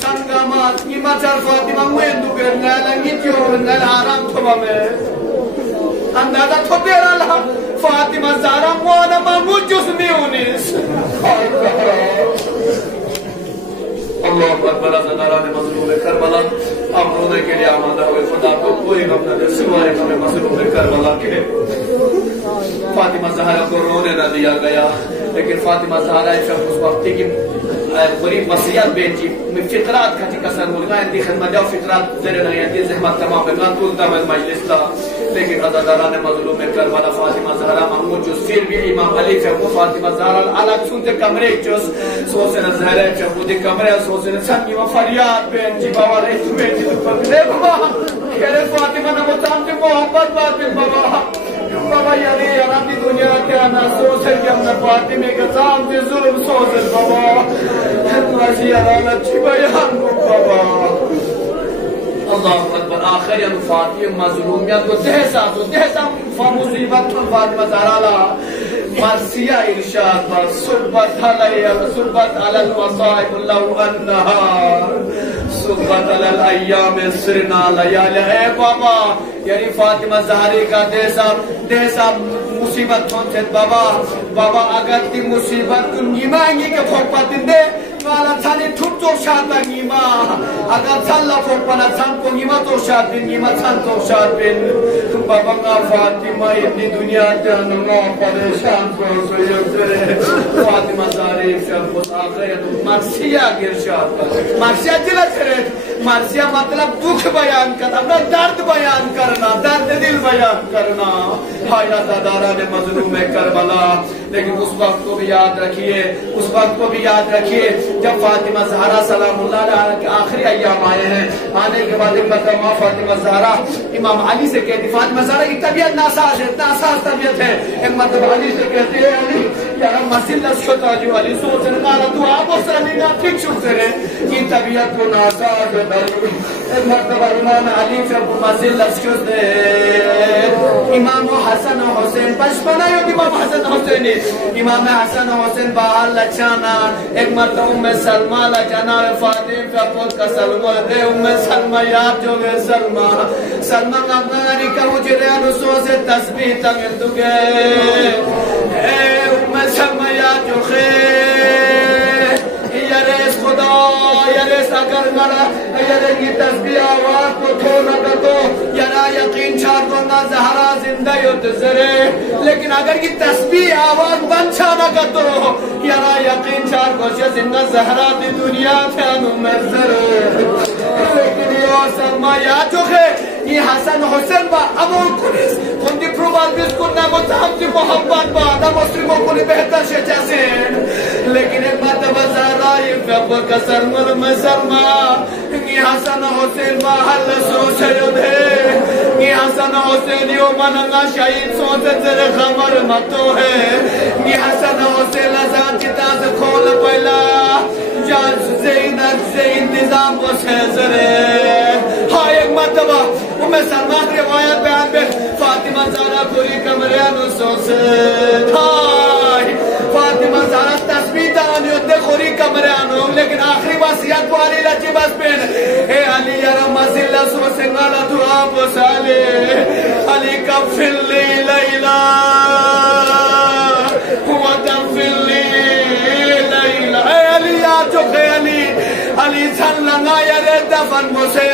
سنگامات کی مچار فاطمہ مویندو کرنا لنگی تیور نل آرام تھوبا میں اندازہ تو پیرا لہا فاطمہ زہرا موانا محمود جسمی انیس اللہ اکبر زداران مظلوم کربلا آپ رونے کے لیے آمادہ ہوئے خدا کو کوئی غم نہ دے سوائے ہمیں مظلوم کربلا کے فاطمہ زہرا کو رونے نہ دیا گیا لیکن فاطمہ زہرا ایک اس وقتی کی قریب وصیت بینچی فطرات کھٹی کسر ملگا اندی خدمت جاؤ فطرات زیر نہیں اندی زحمت تمام بگان کلتا میں مجلس تھا لیکن عزاداران مظلوم کربلا فاطمہ زہرا محمود جس پھر بھی امام علی فیقو فاطمہ زہرا الگ سنتے کمرے جس سوسن زہرہ فیقو دی کمرے سوسن سنگی و فریاد بینچی بابا رہی تو بینچی تو پر دے بابا کہرے فاطمہ نمتان تے محبت بات بین بابا بابا یعنی یعنی دی دنیا کیا نا سوسن کی امنا فاطمہ کے سام تے ظلم سوسن بابا ماشی عدالت چی بیان کو بابا اللہ اکبر. آخر یعنی فاطمہ مظلومیت کو دہسا مصیبت کو فاطمہ زہرا مرسیہ ارشاد بر صبت علی المصائب اللہ النہار صبت علی الایام سرنا لیال. اے بابا یعنی فاطمہ زہری کا دہسا مصیبت پہنچت بابا اگر تی مصیبت کن نیمانگی کے پھوک پتن دے والا تھانی ٹھوٹ تو شاد بن نیما اگر تھان لفوک پنا تھان کو نیما تو شاد بن نیما تھان تو شاد بن بابا گا فاطمہ اتنی دنیا جاننا پریشان کو سیدرے فاطمہ زہری شرف آخر مرسیہ گرشاد مرسیہ جلد کرے مرسیہ مطلب دکھ بیان کرنا اپنا درد بیان کرنا درد دل بیان کرنا حیات داران مظلوم کربلا. لیکن اس وقت کو بھی یاد رکھیے جب فاطمہ زہرا سلام اللہ علیہ کے آخری ایام آئے ہیں آنے کے بعد ایک مرتبہ فاطمہ زہرا امام علی سے کہتی فاطمہ زہرا کی طبیعت ناساز ہے ناساز طبیعت ہے ایک مرتبہ علی سے کہتی ہے علی یارا مسئلہ شتا جو علی سوچنے کہا تو آپ اس رمینا ٹھیک شک سے رہے کی طبیعت کو ناساز ہے ایک مرتبہ امام علی سے مزل لفظ دے امام حسن حسین بچپنا یو امام حسن حسین امام حسن حسین باہر لچانا ایک مرتبہ سلمہ لچانا فاطم کا پوت کا سلمہ دے سلمہ یاد جو گئے سلمہ غناری کا حجریان سو سے تسبیح تنگل دگے سلمہ یاد جو خیر یریس خدا یریس اگر مرا یریس کی تسبیح آواز کو تھو نہ کر دو یرا یقین چھار دو نہ زہرا زندہ یتزرے لیکن اگر کی تسبیح آواز بند چھا نہ کر دو یرا یقین چھار کو زندہ زہرا دی دنیا تھے انو مرزرے لیکن یہ سلمہ یاد جو ہے یہ حسن حسین با امون کنیس خندی پروبال بیس کننا متحمدی محبت با دا مسلموں کنی بہتر شجا سین لیکن ایک مرتبہ زہرائی فیبر کا سلمل میں سلمہ یہ حسن حسین با حل سو شیود ہے یہ حسن حسین یو مننگا شہید سو سے تیرے خمر متو ہے یہ حسن حسین لزان چیتا سے کھول پہلا جان زین انتظام کو سیزرے ہاں ایک مرتبہ سلمہ روایت بیان بے فاطمہ زہرا کوری کمریانو سوسد فاطمہ زہرا تسبیح دانیو دے خوری کمریانو لیکن آخری واسیت کو علی لچی بس پین اے علی یرا مزیلہ سوسنگالا دعا بسالے علی کفل لی لیلہ وَتَفِل لی لیلہ اے علی یاد جو خے علی چھن لنگا یرے دفن مسے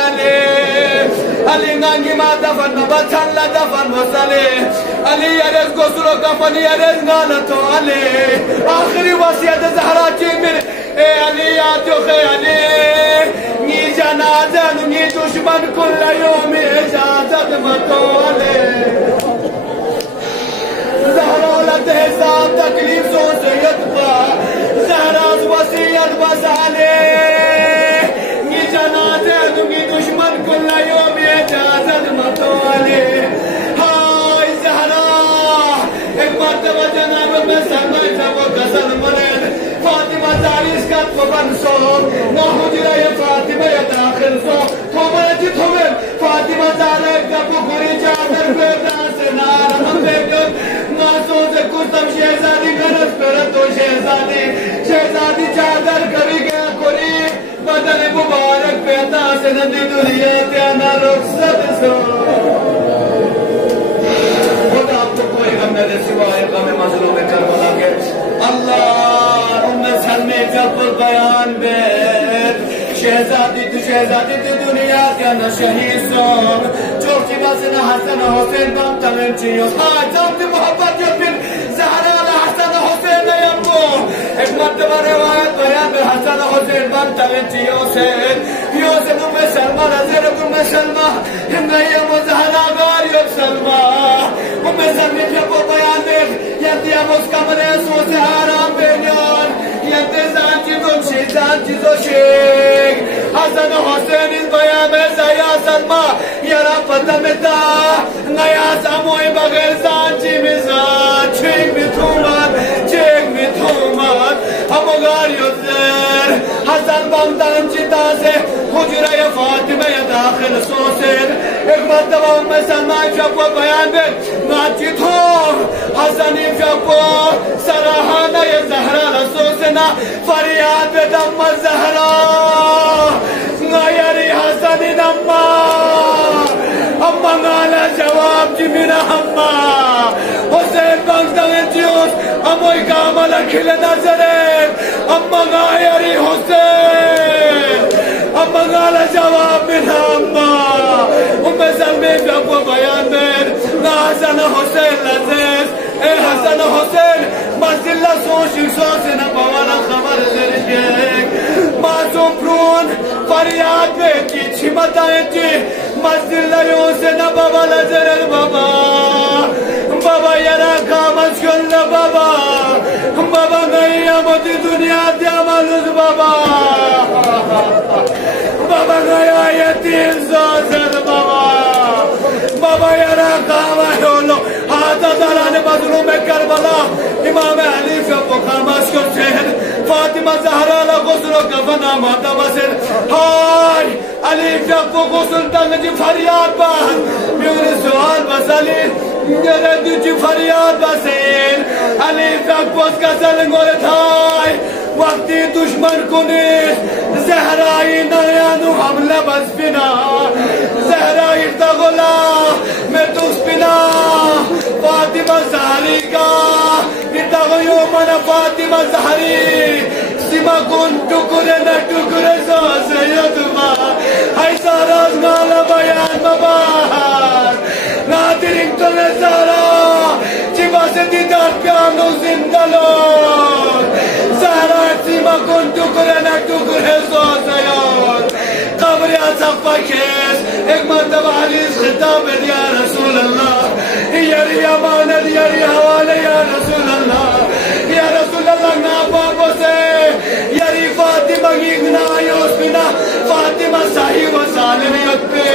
علی نانگی ما دفن بچھن لا دفن مسلے علی یرز گسلو کفن یرز غالتو علی آخری وصیت زہرا چیمن اے علی آتو خی علی نی جنازن نی دشمن کل یوم اجازت متو علی زہرا لت حساب تکلیف سو سید با زہراز وصیت بس علی نی جنازن نی دشمن کل یوم اجازت متو علی ہائی زہرا ایک مرتبہ جناب میں سلمہ جب غزل مرد فاطمہ زہریس کا تبن سو نہ حجرہ فاطمہ داخل سو تھومر جی تھومر فاطمہ زہرہ کب گری چادر پیدا سے نار ہم دیکھر ناسوں سے کتم شہزادی گرس پرد تو شہزادی چادر کری گیا کری بدل مبارک پیدا سے ندی دنیا تیانا رخصت سو خدا آپ کو کوئی غم میرے سوائے غم مظلوم کربلا کے اللہ ام سلمی جب بیان بیت شہزادی تی دنیا تیانا شہید سون چوکی بسنا حسن حسین بام تمہیں چیو جب تی محبت جو پھر زہرا حسن حسین یمو ایک مرتبہ روایت بیان بے حسن حسین بام تمہیں چیو سے یوسف ام سلمہ رضی ام سلمہ ہمیں زہرا گار یوب سلمہ ام سلمی جب بیان بے ینتی اموز کمرے سو سے حرام بینیان ینتی زان چیزو شیک حسن حسین اس بیان میں زیا سلمہ یرا پتہ میں تا نیا ساموئی بغیر زان چی مزان چیک بھی تھومت ہمو گار یوزر حسن بامدان چیتا سے حجرہ فاطمہ داخل سوسر ایک مرتبہ ام سلمہ شکو بیان بے ناچی تھوم حسنی شکو سراحانہ یہ زہرہ رسوسنا فریاد بے دم زہرہ غیری حسنی نمہ اما نالا جواب جی میرا اما حسین بانگدان جیوس اموی کامل کھل نظرین اما غیری حسین اما نالا جواب میرا اما ام سلمی جب بیان دیر نا حسن حسین لذیذ اے حسن حسین مزلہ سوشی سوسی نپوانا خبر زرشک معصوم پرون فریاد بے کی چھی بتائیں چی مزلہ یوں سے نا بابا لزرد بابا بابا یرا کامس کل بابا بابا نہیں آمدی دنیا دیا مالوز بابا بابا گیا یتیم سوزد بابا بابا یرا کاما یولو حاضر داران مظلوم کربلا امام علی کو خاموش کرتے ہیں فاطمہ زہرا لا غسل کفنا ماتا بسر ہائے علی کو غسل تنگ فریاد بات میرے سوال بس علی میرے دوچی فریاد بسر علی پوس کا سلنگ اور تھائے وقتی دشمن کنی زہرائی نیانو حملہ بس بنا زہرائی تغلا میں دوس بنا فاطمہ زہری کا اتغو یومنا فاطمہ زہری سیما کن ٹکرے نہ ٹکرے سو سیدما ہائی ساراز مالا بیان مبار نادرین تو نے سارا چیبا سے دیدار پیانو زندہ لون سارا سیما کن ٹکرے نہ ٹکرے سو سیاد قبر اصف پاکیس ایک مرتبہ حدیث خطاب ہے یا رسول اللہ یاری امانت یاری حوالے یا رسول اللہ یا رسول اللہ ناپاپو سے یاری فاطمہ گیگنا یوسفنا فاطمہ صحیح و سالمیت پہ